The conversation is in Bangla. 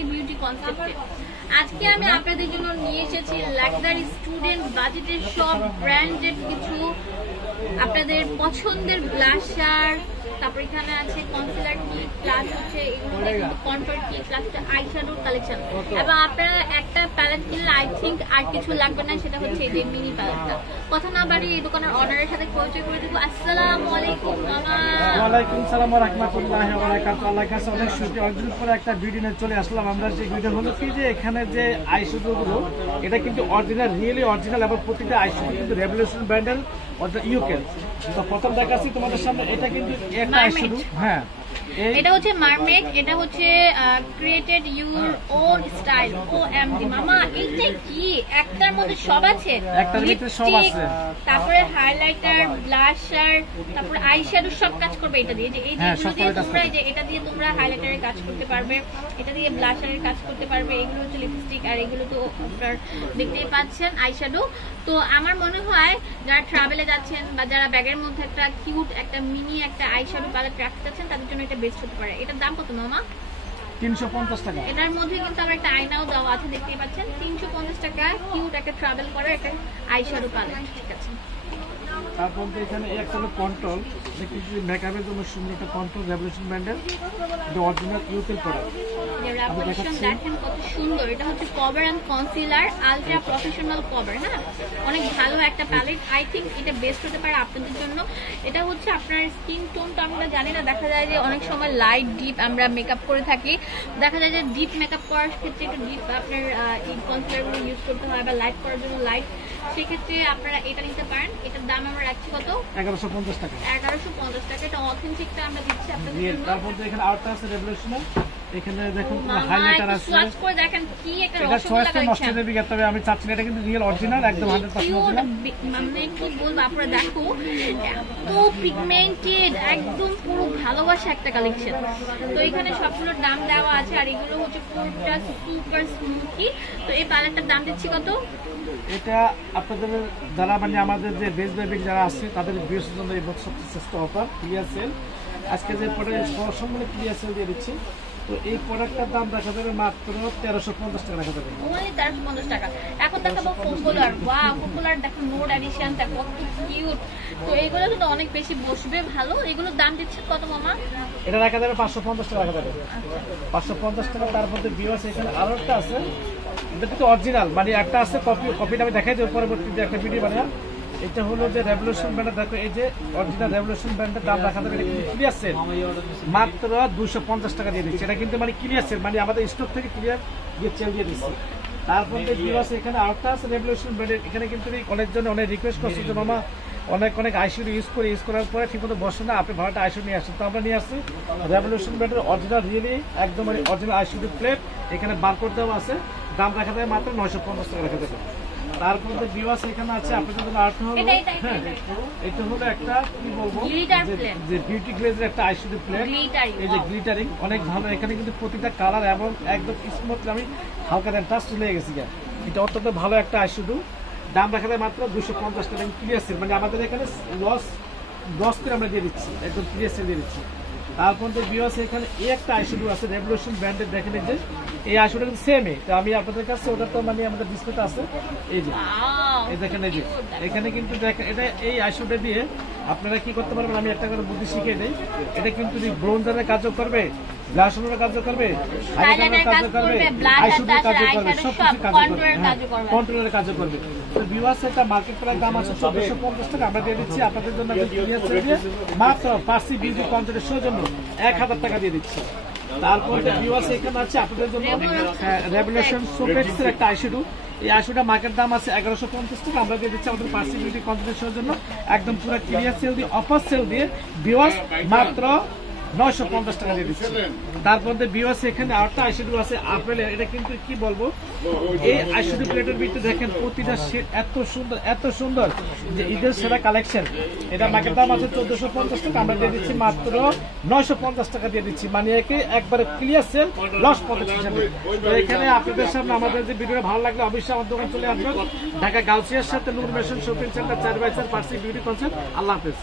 পার্সি বিউটি কনসেপ্টে। আজকে আমি আপনাদের জন্য নিয়ে এসেছি লাক্সারি স্টুডেন্ট বাজেটের সব ব্র্যান্ডেড কিছু আপনাদের পছন্দের ব্লাশার, তারপর এখানে আছে কনসিলার কিট, প্লাস হচ্ছে এগুলোতে কিন্তু কন্ট্রোল কিট, প্লাস আইশ্যাডোর কালেকশন। এবং আপনারা একটা প্যালেট কিনলে আই থিঙ্ক আর কিছু লাগবে না, সেটা হচ্ছে এই যে মিনি প্যালেটটা। কথা না বাড়িয়ে এই দোকানের অনারের সাথে পরিচয় করে দেবো। আসসালামু আলাইকুম মামা। ওয়ালাইকুম সালাম ওয়া রাহমাতুল্লাহি ওয়া বারাকাতুহু। আল্লাহর কাছে অনেক শুকরিয়া, অনেকদিন পরে একটা ভিডিও নিয়ে চলে আসলাম আমরা। যে ভিডিও হলো কি, যে এখানে যে আইশ্যাডোগুলো এটা কিন্তু অরিজিনাল, রিয়েলি অরিজিনাল, এবং প্রতিটা আইশ্যাডো কিন্তু রেভলিউশন ব্র্যান্ডের ইউকে। তো প্রথম দেখাচ্ছি তোমাদের সামনে, এটা কিন্তু একটা আইশ্যাডো। হ্যাঁ, এটা হচ্ছে মারমেড, এটা হচ্ছে created your own style. OMG মামা, এইটা কি একটার মধ্যে সব আছে? একটার ভিতরে সব আছে। তারপরে হাইলাইটার, ব্লাশার, তারপরে আইশ্যাডো সব কাজ করবে এটা দিয়ে। যে এই যেগুলো দিয়ে তোমরা, এই যে এটা দিয়ে তোমরা হাইলাইটারের কাজ করতে পারবে, এটা দিয়ে ব্লাশারের কাজ করতে পারবে। এগুলো হচ্ছে লিপস্টিক, আর এগুলো তো আপনার দেখতেই পাচ্ছেন আইশ্যাডো। তো আমার মনে হয় যারা ট্রাভেলে যাচ্ছেন বা যারা ব্যাগের মধ্যে একটা কিউট একটা মিনি একটা আইশ্যাডো প্যালেট রাখতে চাচ্ছেন, তাদের জন্য এটা বেস্ট হতে পারে। এটার দাম কত মামা? 350 টাকা। এটার মধ্যে কিন্তু আবার একটা আয়নাও দেওয়া আছে, দেখতেই পাচ্ছেন। 350 টাকা কিউট একটা ট্রাভেল করার একটা আইশ্যাডো প্যালেট। ঠিক আছে, তারপর এখানে একটা হলো কন্ট্রোল, দেখি মেকআপের জন্য সুন্দর একটা কন্ট্রোল রেভলিউশন ব্র্যান্ডের অরিজিনাল ইউকেল প্রোডাক্ট। রেভলিউশন দেখেন কত সুন্দর। এটা হচ্ছে cover and concealer ultra professional cover. হ্যাঁ, অনেক ভালো একটা প্যালেট। আই থিঙ্ক এটা বেস্ট হতে পারে আপনাদের জন্য। এটা হচ্ছে আপনার স্কিন টোনটা আমরা জানি না, দেখা যায় যে অনেক সময় লাইট ডিপ আমরা মেকআপ করে থাকি, দেখা যায় যে ডিপ মেকআপ করার ক্ষেত্রে একটু ডিপ আপনার এই কনসিলারগুলো ইউজ করতে হয়, বা লাইট করার জন্য লাইট, সেক্ষেত্রে আপনারা এটা নিতে পারেন। এটার দাম আমরা রাখছি কত? 1150 টাকা। 1150 টাকা। এটা অথেন্টিকটা আমরা দিচ্ছি আপনাদের জন্য। তারপর এখানে আরেকটা আছে রেভলিউশনের, এখানে দেখুন হাইলাইটার আছে। সোয়াচ করে দেখেন কি একটা এটা রসগোল্লা সোয়াচটা নষ্ট কালেকশন। দেবে, তবে আমি চাচ্ছি না, এটা কিন্তু রিয়েল অরিজিনাল, একদম 100% অরিজিনাল। মানে কি বলবো, আপনারা দেখো এত পিগমেন্টেড, একদম পুরো ভালোবাসা একটা কালেকশন। তো এখানে সবগুলোর দাম দেওয়া আছে, আর এগুলো হচ্ছে পুরোটা সুপার স্মুথি। তো এই প্যালেটটার দাম দিচ্ছি কত? এটা আপনাদের যারা মানে আমাদের যে বেস্ট বেবি যারা আছে তাদের বিয়ের জন্য এই সবচেয়ে শ্রেষ্ঠ অফার, ক্লিয়ার সেল। আজকে যে প্রোডাক্ট সম্পূর্ণ ক্লিয়ার সেল দিয়ে দিচ্ছি। তো এই প্রোডাক্টটার দাম দেখা যাবে মাত্র 1350 টাকা রাখা যাবে। ওনলি 1350 টাকা। এখন দেখাবো পপুলার। ওয়াও, পপুলার দেখো, নোট এডিশনটা কত কিউট। তো এগুলো কিন্তু অনেক বেশি বসবে ভালো। এগুলোর দাম দিচ্ছে কত মামা? এটা রাখা যাবে 550 টাকা রাখা যাবে। 550 টাকা। তারপর ভিউয়ার্স এখানে আরো একটা আছে, এটা কিন্তু অরিজিনাল, মানে একটা আছে কপিটা আমি দেখাই দেবো পরবর্তীতে একটা ভিডিও বানিয়ে। এটা হলো যে রেভলিউশন ব্র্যান্ডের, দেখো এই যে অরিজিনাল রেভলিউশন ব্র্যান্ডের দাম রাখা যাবে। এটা কিন্তু ক্লিয়ার সেল, মাত্র 250 টাকা দিয়ে দিচ্ছি। এটা কিন্তু মানে ক্লিয়ার সেল, মানে আমাদের স্টক থেকে ক্লিয়ার দিয়ে সেল দিয়ে দিচ্ছি। তারপর ভিউয়ার্স এখানে আরেকটা আছে রেভলিউশন ব্র্যান্ডের। এখানে কিন্তু অনেকজন অনেক রিকোয়েস্ট করছে যে মামা অনেক আইশ্যাডো ইউজ করার পরে ঠিকমতো বসে না, আপনি ভাড়াটা আইশ্যাডো নিয়ে আসেন। তো আমরা নিয়ে আসছি রেভলিউশন ব্র্যান্ডের অরিজিনাল, রিয়েলি একদম মানে অরিজিনাল আইশ্যাডো প্লেট। এখানে বারকোড দেওয়া আছে, দাম রাখা যাবে মাত্র 950 টাকা রাখা যাবে। তারপর ভিউয়ার্স এখানে আছে আপনাদের জন্য আর্ট হলো, হ্যাঁ এটা হলো একটা কি বলবো যে বিউটি গ্লেজের একটা আইশ্যাডো প্লেট। এই যে গ্লিটারিং অনেক ভালো, এখানে কিন্তু প্রতিটা কালার এবং একদম স্মুথ, আমি হালকা টাচ লেগে গেছি। এটা অত্যন্ত ভালো একটা আইশ্যাডো, দাম রাখা যায় মাত্র 250 টাকা। ক্লিয়ার সেল, মানে আমাদের এখানে লস করে আমরা দিয়ে দিচ্ছি, একদম ক্লিয়ার সেল দিয়ে দিচ্ছি। তারপর ভিউয়ার্স এখানে এই একটা আইশ্যাডো আছে রেভলিউশন ব্র্যান্ডের, দেখেন এই যে এই আইশ্যাডো কিন্তু সেমই। তো আমি আপনাদের কাছে ওটা তো মানে আমাদের ডিসপ্লেতে আছে, এই যে এই দেখেন, এই যে এখানে কিন্তু দেখেন এটা এই আইশ্যাডো দিয়ে আপনারা কি করতে পারবেন, আমি একটা করে বুদ্ধি শিখিয়ে দিই। এটা কিন্তু ব্রোঞ্জারের কাজও করবে, ব্লাশারের কাজও করবে, হাইলাইটারের কাজও করবে, আইশ্যাডোর কাজও করবে, সবকিছু কাজ করবে, কন্ট্রোলের কাজও করবে। তো ভিউয়ার্স একটা মার্কেট প্রাইস দাম আছে 1450 টাকা, আমরা দিয়ে দিচ্ছি আপনাদের জন্য ক্লিয়ার সেল দিয়ে মাত্র পার্সি বিউটি কন্ট্রোলের শোর জন্য 1000 টাকা দিয়ে দিচ্ছি। তারপর ভিউয়ার্স এখানে আছে আপনাদের জন্য রেভলিউশন সোপেক্সের একটা আইশ্যাডো। এই আইশ্যাডোর মার্কেট দাম আছে 1150 টাকা, আমরা দিয়ে দিচ্ছি আমাদের পার্সি বিউটি কন্ট্রোলের জন্য একদম পুরো ক্লিয়ার সেল দিয়ে, অফার সেল দিয়ে ভিউয়ার্স মাত্র 950 টাকা দিয়ে দিচ্ছি। তারপর ভিউয়ার্স এখানে আরেকটা আইশ্যাডো আছে আপেলের, এটা কিন্তু কি বলবো, এই আইশ্যাডো প্লেটের ভিতরে দেখেন প্রতিটা শেড এত সুন্দর যে ঈদের সেরা কালেকশন। এটা মার্কেট দাম আছে 1450 টাকা, আমরা দিয়ে দিচ্ছি মাত্র 950 টাকা দিয়ে দিচ্ছি, মানে একে একবারে ক্লিয়ার সেল, লস পকেট হিসাবে। তো এখানে আপনাদের সামনে আমাদের যে ভিডিওটা ভালো লাগলে অবশ্যই আমার দোকান চলে আসবেন, ঢাকা গাউসিয়ার সাথে Noor mansion shopping centre 4x4 পার্সি বিউটি কনসেপ্ট। আল্লাহ হাফেজ।